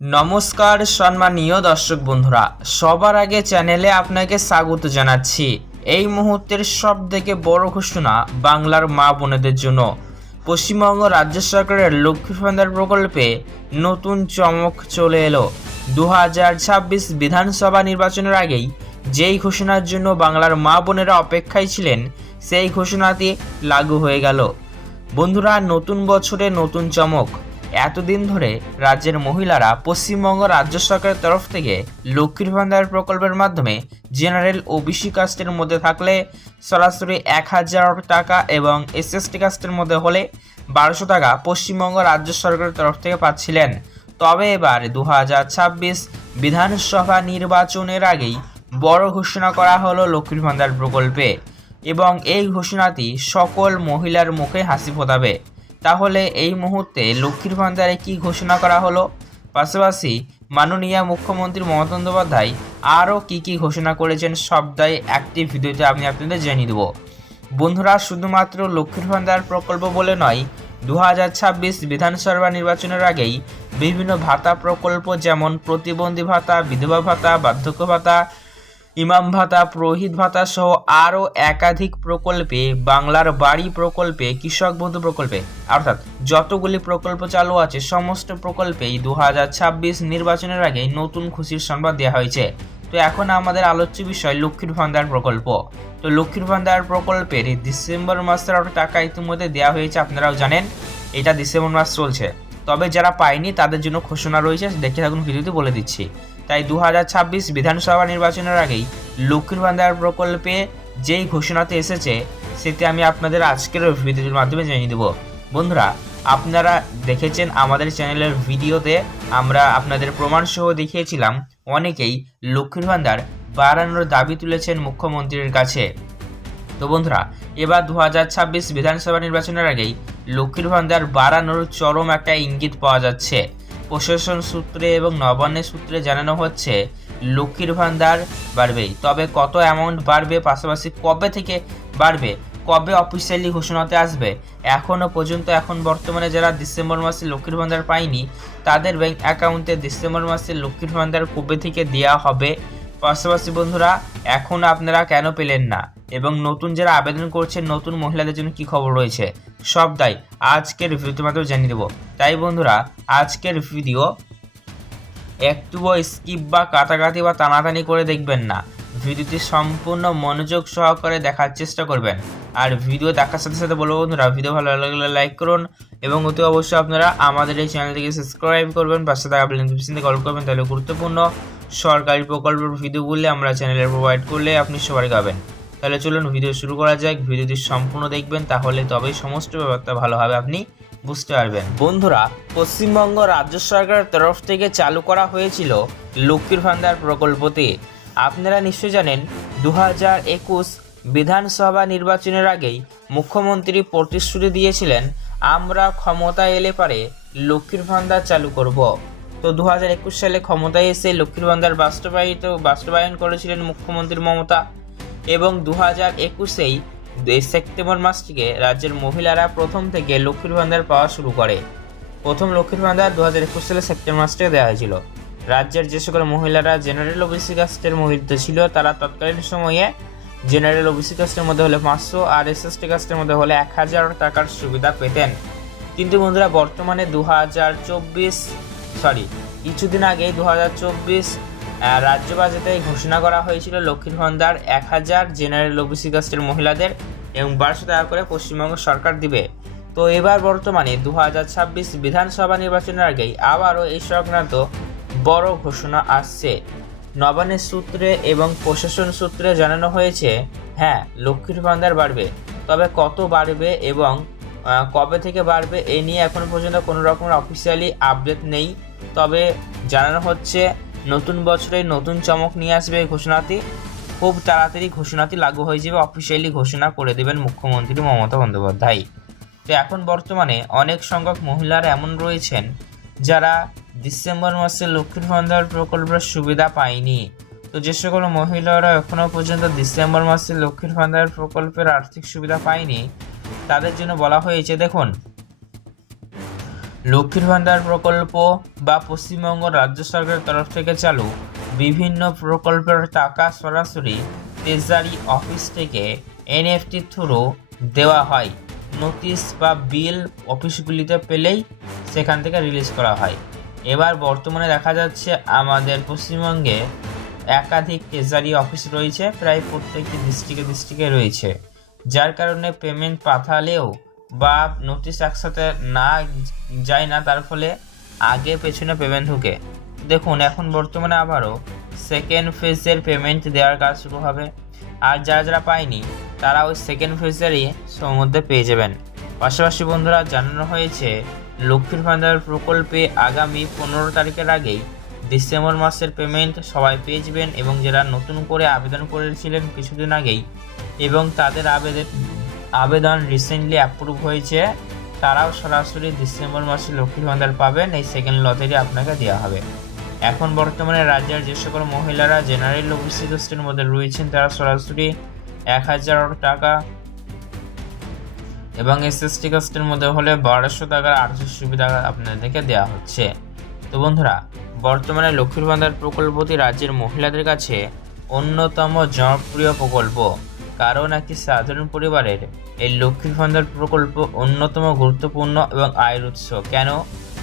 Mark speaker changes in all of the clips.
Speaker 1: নমস্কার সম্মানীয় দর্শক বন্ধুরা, সবার আগে চ্যানেলে আপনাকে স্বাগত জানাচ্ছি। এই মুহূর্তের সব থেকে বড় ঘোষণা বাংলার মা বোনেদের জন্য। পশ্চিমবঙ্গ রাজ্য সরকারের লক্ষ্মী ভান্ডার প্রকল্পে নতুন চমক চলে এলো। দু বিধানসভা নির্বাচনের আগেই যেই ঘোষণার জন্য বাংলার মা বোনেরা অপেক্ষায় ছিলেন, সেই ঘোষণাটি লাগু হয়ে গেল। বন্ধুরা, নতুন বছরে নতুন চমক। এতদিন ধরে রাজ্যের মহিলারা পশ্চিমবঙ্গ রাজ্য সরকারের তরফ থেকে লক্ষ্মীর ভান্ডার প্রকল্পের মাধ্যমে জেনারেল ওবিসি কাস্টের মধ্যে থাকলে সরাসরি এক হাজার টাকা এবং এসএসটি কাস্টের মধ্যে হলে বারোশো টাকা পশ্চিমবঙ্গ রাজ্য সরকারের তরফ থেকে পাচ্ছিলেন। তবে এবার দু হাজার ছাব্বিশ বিধানসভা নির্বাচনের আগেই বড় ঘোষণা করা হলো লক্ষ্মীর ভান্ডার প্রকল্পে এবং এই ঘোষণাটি সকল মহিলার মুখে হাসি ফোটাবে। তাহলে এই মুহূর্তে লক্ষ্মীর ভান্ডারে কি ঘোষণা করা হলো? পাশাপাশি মাননীয় মুখ্যমন্ত্রী মমতা বন্দ্যোপাধ্যায় আরও কি কি ঘোষণা করেছেন সবটাই একটি ভিডিওতে আমি আপনাদের জানিয়ে দেবো। বন্ধুরা, শুধুমাত্র লক্ষ্মীর ভান্ডার প্রকল্প বলে নয় দু বিধানসভা নির্বাচনের আগেই বিভিন্ন ভাতা প্রকল্প যেমন প্রতিবন্ধী ভাতা, বিধবা ভাতা, বার্ধক্য ভাতা ইমাম ভাতা, পুরোহিত ভাতা সহ আরও একাধিক প্রকল্পে, বাংলার বাড়ি প্রকল্পে, কৃষক বন্ধু প্রকল্পে, অর্থাৎ যতগুলি প্রকল্প চালু আছে, সমস্ত প্রকল্পেই দু হাজার ছাব্বিশ নির্বাচনের আগে নতুন খুশির সংবাদ দেওয়া হয়েছে। তো এখন আমাদের আলোচ্য বিষয় লক্ষ্মীর ভান্ডার প্রকল্প। তো লক্ষ্মীর ভান্ডার প্রকল্পের ডিসেম্বর মাসের টাকা ইতিমধ্যে দেওয়া হয়েছে, আপনারাও জানেন। এটা ডিসেম্বর মাস চলছে। তবে যারা পায়নি, তাদের জন্য ঘোষণা রয়েছে, দেখে থাকুন, ভিডিওতে বলে দিচ্ছি। তাই দু হাজার ছাব্বিশ বিধানসভা নির্বাচনের আগেই লক্ষ্মীর ভান্ডার প্রকল্পে যেই ঘোষণাতে এসেছে, সেটি আমি আপনাদের আজকের ভিডিওর মাধ্যমে জানিয়ে দেবো। বন্ধুরা, আপনারা দেখেছেন আমাদের চ্যানেলের ভিডিওতে আমরা আপনাদের প্রমাণ সহ দেখিয়েছিলাম, অনেকেই লক্ষ্মীর ভান্ডার বাড়ানোর দাবি তুলেছেন মুখ্যমন্ত্রীর কাছে। তো বন্ধুরা, এবার দু হাজার ছাব্বিশ বিধানসভা নির্বাচনের আগেই লক্ষ্মীর ভান্ডার বাড়ানোর চরম একটা ইঙ্গিত পাওয়া যাচ্ছে। প্রশাসন সূত্রে এবং নবান্নের সূত্রে জানানো হচ্ছে, লক্ষ্মীর ভান্ডার বাড়বেই। তবে কত অ্যামাউন্ট বাড়বে পাশাপাশি কবে থেকে বাড়বে? কবে অফিসিয়ালি ঘোষণাতে আসবে? এখনও পর্যন্ত এখন বর্তমানে যারা ডিসেম্বর মাসে লক্ষ্মীর ভান্ডার পায়নি, তাদের ব্যাংক অ্যাকাউন্টে ডিসেম্বর মাসে লক্ষ্মীর ভান্ডার কবে থেকে দেওয়া হবে? পাশাপাশি বন্ধুরা, এখন আপনারা কেন পেলেন না? এবং নতুন যারা আবেদন করছেন নতুন মহিলাদের জন্য কি খবর রয়েছে? সব দায় আজকের ভিডিওতে মাত্র জানিয়ে দেবো। তাই বন্ধুরা, আজকের ভিডিও একটুও স্কিপ বা কাটাকাটি বা টানাটানি করে দেখবেন না। ভিডিওটি সম্পূর্ণ মনোযোগ সহকারে দেখার চেষ্টা করবেন। আর ভিডিও দেখার সাথে সাথে বলব বন্ধুরা ভিডিও ভালো লাগলে লাইক করুন এবং অতি অবশ্যই আপনারা আমাদের এই চ্যানেলটিকে সাবস্ক্রাইব করবেন, পাশে থাকা বেল কল করবেন, তাহলে গুরুত্বপূর্ণ সরকারি প্রকল্পের ভিডিওগুলি আমরা চ্যানেলে প্রোভাইড করলে আপনি সবাই পাবেন। তাহলে চলুন ভিডিও শুরু করা যাক। ভিডিওটি সম্পূর্ণ দেখবেন, তাহলে তবেই সমস্ত ব্যাপারটা ভালোভাবে আপনি বুঝতে পারবেন। বন্ধুরা, পশ্চিমবঙ্গ রাজ্য সরকারের তরফ থেকে চালু করা হয়েছিল লক্ষ্মীর ভান্ডার প্রকল্পতে আপনারা নিশ্চয় জানেন দু হাজার একুশ বিধানসভা নির্বাচনের আগেই মুখ্যমন্ত্রী প্রতিশ্রুতি দিয়েছিলেন, আমরা ক্ষমতা এলে পারে লক্ষ্মীর ভান্ডার চালু করব। তো দু হাজার একুশ সালে ক্ষমতায় এসে লক্ষ্মীর ভান্ডার বাস্তবায়িত, বাস্তবায়ন করেছিলেন মুখ্যমন্ত্রী মমতা এবং দু হাজার একুশেই সেপ্টেম্বর মাস থেকে রাজ্যের মহিলারা প্রথম থেকে লক্ষ্মীর ভান্ডার পাওয়া শুরু করে। প্রথম লক্ষ্মীর ভান্ডার দু হাজার একুশ সালে সেপ্টেম্বর মাস থেকে দেওয়া হয়েছিল। রাজ্যের যে সকল মহিলারা জেনারেল ওবিসি কাস্টের মহিলা ছিল, তারা তৎকালীন সময়ে জেনারেল ওবিসি কাস্টের মধ্যে হলে পাঁচশো আর এস এস টি কাস্টের মধ্যে হলে এক হাজার টাকার সুবিধা পেতেন। কিন্তু বন্ধুরা, বর্তমানে দু হাজার চব্বিশ সরি কিছুদিন আগে দু হাজার চব্বিশ রাজ্য বাজেটে ঘোষণা করা হয়েছিল লক্ষ্মীর ভান্ডার এক হাজার জেনারেল ওবিসি কাস্টের মহিলাদের এবং বারোশো টাকা করে পশ্চিমবঙ্গ সরকার দিবে। তো এবার বর্তমানে দু হাজার ছাব্বিশ বিধানসভা নির্বাচনের আগেই আবারও এই সংক্রান্ত বড় ঘোষণা আসছে। নবান্নের সূত্রে এবং প্রশাসন সূত্রে জানানো হয়েছে হ্যাঁ লক্ষ্মীর ভান্ডার বাড়বে, তবে কত বাড়বে এবং কবে থেকে বাড়বে এ নিয়ে এখনও পর্যন্ত কোনো রকমের অফিসিয়ালি আপডেট নেই। তবে জানানো হচ্ছে নতুন বছরে নতুন চমক নিয়ে আসবে এই ঘোষণাটি। খুব তাড়াতাড়ি ঘোষণাটি লাগু হয়ে যাবে অফিসিয়ালি ঘোষণা করে দেবেন মুখ্যমন্ত্রী মমতা বন্দ্যোপাধ্যায়। তো এখন বর্তমানে অনেক সংখ্যক মহিলারা এমন রয়েছেন যারা ডিসেম্বর মাসে লক্ষ্মীর ভান্ডার প্রকল্পের সুবিধা পায়নি। তো যে সকল মহিলারা এখনও পর্যন্ত ডিসেম্বর মাসে লক্ষ্মীর ভান্ডার প্রকল্পের আর্থিক সুবিধা পায়নি তাদের জন্য বলা হয়েছে, দেখুন। লক্ষ্মীর ভান্ডার প্রকল্প বা পশ্চিমবঙ্গ রাজ্য সরকারের তরফ থেকে চালু বিভিন্ন প্রকল্পের টাকা সরাসরি ট্রেজারি অফিস থেকে এনএফটি থ্রু দেওয়া হয়। নোটিশ বা বিল অফিসগুলিতে পেলেই সেখান থেকে রিলিজ করা হয়। এবার বর্তমানে দেখা যাচ্ছে আমাদের পশ্চিমবঙ্গে একাধিক ট্রেজারি অফিস রয়েছে, প্রায় প্রত্যেকটি ডিস্ট্রিক্টে ডিস্ট্রিক্টে রয়েছে। যার কারণে পেমেন্ট পাঠালেও বা নোটিশ একসাথে না যায় না, তার ফলে আগে পেছনে পেমেন্ট ঢুকে। দেখুন, এখন বর্তমানে আবারও সেকেন্ড ফেজের পেমেন্ট দেওয়ার কাজ শুরু হবে। আর যারা যারা পায়নি, তারা ওই সেকেন্ড ফেজেরই মধ্যে পেয়ে যাবেন। পাশাপাশি বন্ধুরা, জানানো হয়েছে, লক্ষ্মীর ভান্ডার প্রকল্পে আগামী পনেরো তারিখের আগেই ডিসেম্বর মাসের পেমেন্ট সবাই পেয়ে যাবেন এবং যারা নতুন করে আবেদন করেছিলেন কিছুদিন আগেই এবং তাদের আবেদন আবেদন রিসেন্টলি অ্যাপ্রুভ হয়েছে। তারাও সরাসরি ডিসেম্বর মাসে লক্ষ্মীর ভান্ডার পাবেন, এই সেকেন্ড লটারি আপনাকে দেওয়া হবে। এখন বর্তমানে রাজ্যের যে সকল মহিলারা জেনারেল ওবিসি কাস্টের মধ্যে রয়েছেন, তারা সরাসরি এক হাজার টাকা এবং এসএসটি কাস্টের মধ্যে হলে বারোশো টাকার আটশো সুবিধা আপনাদেরকে দেওয়া হচ্ছে। তো বন্ধুরা, বর্তমানে লক্ষ্মীর ভান্ডার প্রকল্পটি রাজ্যের মহিলাদের কাছে অন্যতম জনপ্রিয় প্রকল্প। কারণ একটি সাধারণ পরিবারের এই লক্ষ্মীর ভান্ডার প্রকল্প অন্যতম গুরুত্বপূর্ণ এবং আয়ের উৎস। কেন?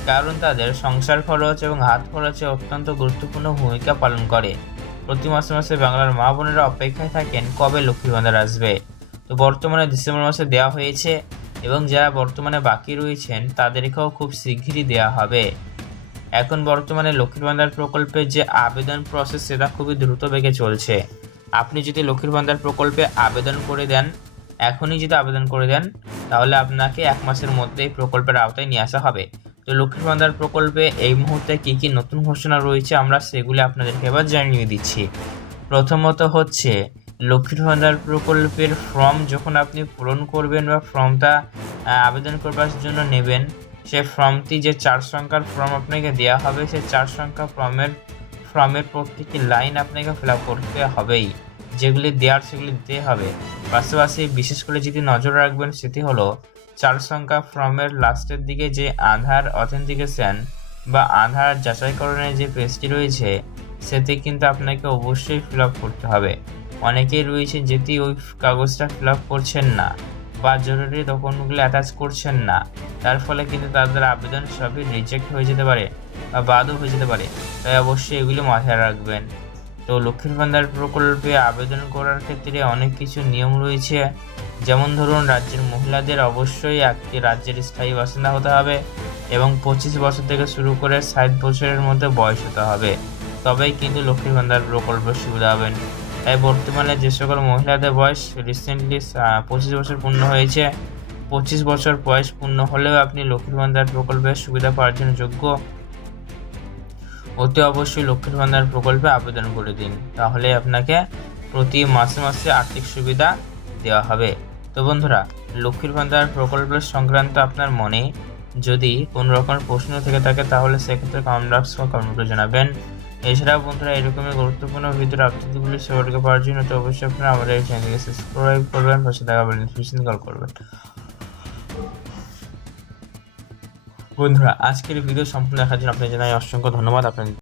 Speaker 1: কারণ তাদের সংসার খরচ এবং হাত খরচে অত্যন্ত গুরুত্বপূর্ণ ভূমিকা পালন করে। প্রতি মাসে মাসে বাংলার মা বোনেরা অপেক্ষায় থাকেন কবে লক্ষ্মী ভান্ডার আসবে। তো বর্তমানে ডিসেম্বর মাসে দেওয়া হয়েছে এবং যারা বর্তমানে বাকি রয়েছেন, তাদেরকেও খুব শীঘ্রই দেওয়া হবে। এখন বর্তমানে লক্ষ্মীর ভান্ডার প্রকল্পের যে আবেদন প্রসেস সেটা খুবই দ্রুত বেগে চলছে। আপনি যদি লক্ষ্মীর ভান্ডার প্রকল্পে আবেদন করে দেন, এখনই যদি আবেদন করে দেন, তাহলে আপনাকে এক মাসের মধ্যে এই প্রকল্পের আওতায় নিয়ে আসা হবে। তো লক্ষ্মীর ভান্ডার প্রকল্পে এই মুহূর্তে কী কী নতুন ঘোষণা রয়েছে আমরা সেগুলি আপনাদেরকে এবার জানিয়ে দিচ্ছি। প্রথমত হচ্ছে, লক্ষ্মীর ভান্ডার প্রকল্পের ফর্ম যখন আপনি পূরণ করবেন বা ফর্মটা আবেদন করবার জন্য নেবেন, সে ফর্মটি যে চার সংখ্যার ফর্ম আপনাকে দেওয়া হবে সেই চার সংখ্যা ফর্মের ফর্মের প্রত্যেকটি লাইন আপনাকে ফিল করতে হবেই। যেগুলি দেওয়ার, সেগুলি দিতে হবে। পাশাপাশি বিশেষ করে যেটি নজর রাখবেন, সেটি হলো চার সংখ্যা ফর্মের লাস্টের দিকে যে আধার অথেন্টিকেশন বা আধার যাচাইকরণের যে পেজটি রয়েছে, সেটি কিন্তু আপনাকে অবশ্যই ফিল করতে হবে। অনেকেই রয়েছে যেটি ওই কাগজটা ফিল করছেন না বা জরুরি ডকুমেন্টগুলো অ্যাটাচ করছেন না। তার ফলে কিন্তু তাদের আবেদন সবই রিজেক্ট হয়ে যেতে পারে। বাদও হয়ে যেতে পারে। তাই অবশ্যই এগুলি মাথায় রাখবেন। তো লক্ষ্মীর ভান্ডার প্রকল্পে আবেদন করার ক্ষেত্রে অনেক কিছু নিয়ম রয়েছে। যেমন ধরুন, রাজ্যের মহিলাদের অবশ্যই একটি রাজ্যের স্থায়ী বাসিন্দা হতে হবে এবং পঁচিশ বছর থেকে শুরু করে ষাট বছরের মধ্যে বয়স হতে হবে। তবেই কিন্তু লক্ষ্মীর ভান্ডার প্রকল্পের সুবিধা হবেন তাই বর্তমানে যে সকল মহিলাদের বয়স রিসেন্টলি পঁচিশ বছর পূর্ণ হয়েছে, পঁচিশ বছর বয়স পূর্ণ হলেও আপনি লক্ষ্মীর ভান্ডার প্রকল্পের সুবিধা পাওয়ার জন্য যোগ্য। অতি অবশ্যই লক্ষ্মীর ভান্ডার প্রকল্পে আবেদন করে দিন। তাহলে আপনাকে প্রতি মাসে মাসে আর্থিক সুবিধা দেওয়া হবে। তো বন্ধুরা, লক্ষ্মীর ভান্ডার প্রকল্পের সংক্রান্ত আপনার মনে যদি কোনো রকম প্রশ্ন থেকে থাকে, তাহলে সেক্ষেত্রে কমেন্ট বক্স বা কমেন্ট জানাবেন। এছাড়াও বন্ধুরা, এরকমই গুরুত্বপূর্ণ ভিডিওর আপডেটগুলি সবাইকে পাওয়ার জন্য তো অবশ্যই আপনারা আমাদের চ্যানেলকে সাবস্ক্রাইব করবেন, পাশে দেখা বেল কল করবেন। বন্ধুরা আজকের ভিডিও সম্পূর্ণ দেখার জন্য আপনাদের জানাই অসংখ্য ধন্যবাদ। আপনাদের